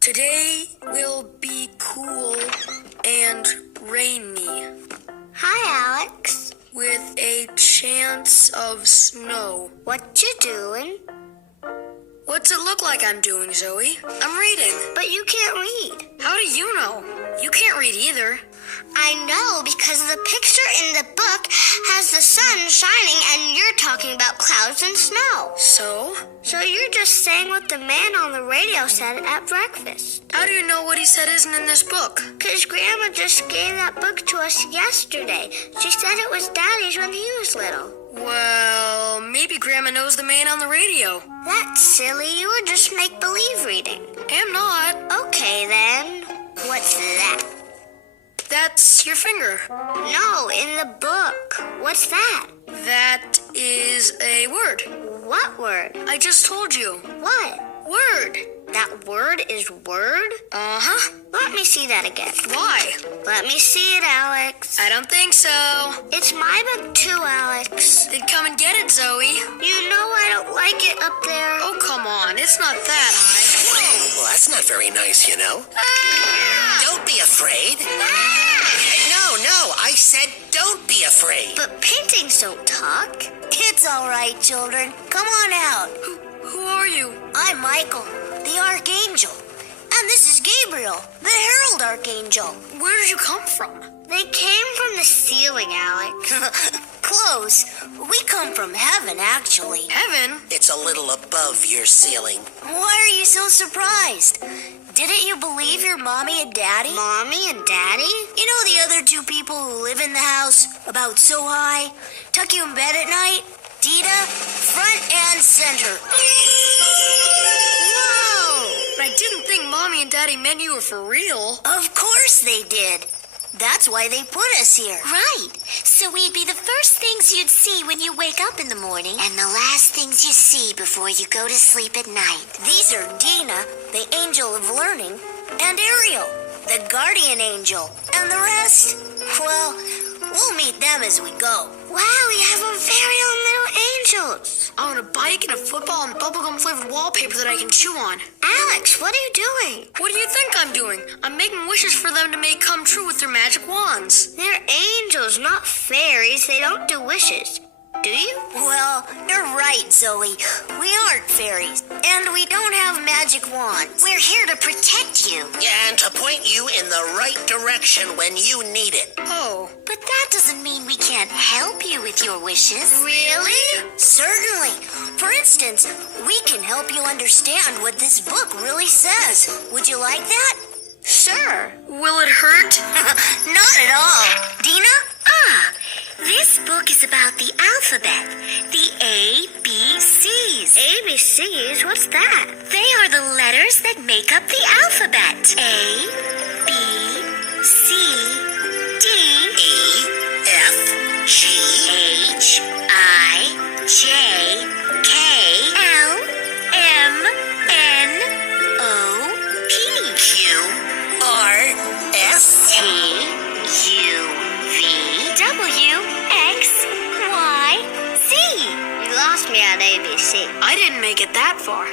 Today will be cool and rainy. Hi, Alex. With a chance of snow. What you doing? What's it look like I'm doing, Zoe? I'm reading. But you can't read. How do you know? You can't read either. I know because the picture in the book has the sun shining and you're talking about clouds and snow. So? So you're just saying what the man on the radio said at breakfast. How do you know what he said isn't in this book? Because Grandma just gave that book to us yesterday. She said it was Daddy's when he was little. Well, maybe Grandma knows the man on the radio. That's silly. You were just make-believe reading. Am not. Okay, then. What's that? That's your finger. No, in the book. What's that? That is a word. What word? I just told you. What? Word. That word is word? Uh-huh. Let me see that again. Why? Let me see it, Alex. I don't think so. It's my book too, Alex. Then come and get it, Zoe. You know I don't like it up there. Oh, come on. It's not that high. Whoa, well, that's not very nice, you know. Ah! Don't be afraid. Ah! No, I said don't be afraid. But paintings don't talk. It's all right, children. Come on out. Who are you? I'm Michael, the Archangel. And this is Gabriel, the Herald Archangel. Where did you come from? They came from the ceiling, Alex. Close. We come from heaven, actually. Heaven? It's a little above your ceiling. Why are you so surprised? Didn't you believe your mommy and daddy? Mommy and daddy? You know the other two people who live in the house, about so high, tuck you in bed at night? Dita, front and center. Whoa! But I didn't think Mommy and Daddy meant you were for real. Of course they did. That's why they put us here. Right. So we'd be the first things you'd see when you wake up in the morning and the last things you see before you go to sleep at night. These are Dina, the angel of learning, and Ariel, the guardian angel. And the rest, well, we'll meet them as we go. Wow, we have our very own little angels. I want a bike and a football and bubblegum flavored wallpaper that I can chew on. Alex, what are you doing? What do you think I'm doing? I'm making wishes for them to make come true with their magic wands. They're angels, not fairies. They don't do wishes. Do you? Well, you're right, Zoe. We aren't fairies, and we don't have magic wands. We're here to protect you. And to point you in the right direction when you need it. Oh. But that doesn't mean we can't help you with your wishes. Really? Certainly. For instance, we can help you understand what this book really says. Would you like that? Sure. Will it hurt? Not at all. Dina? This book is about the alphabet, the ABCs. ABCs? What's that? They are the letters that make up the alphabet. A, B, C, D, E, F, G, H, I, J, K, L, M, N, O, P, Q, R, S, T, U, V, W, X, Y, Z. You lost me at ABC. I didn't make it that far.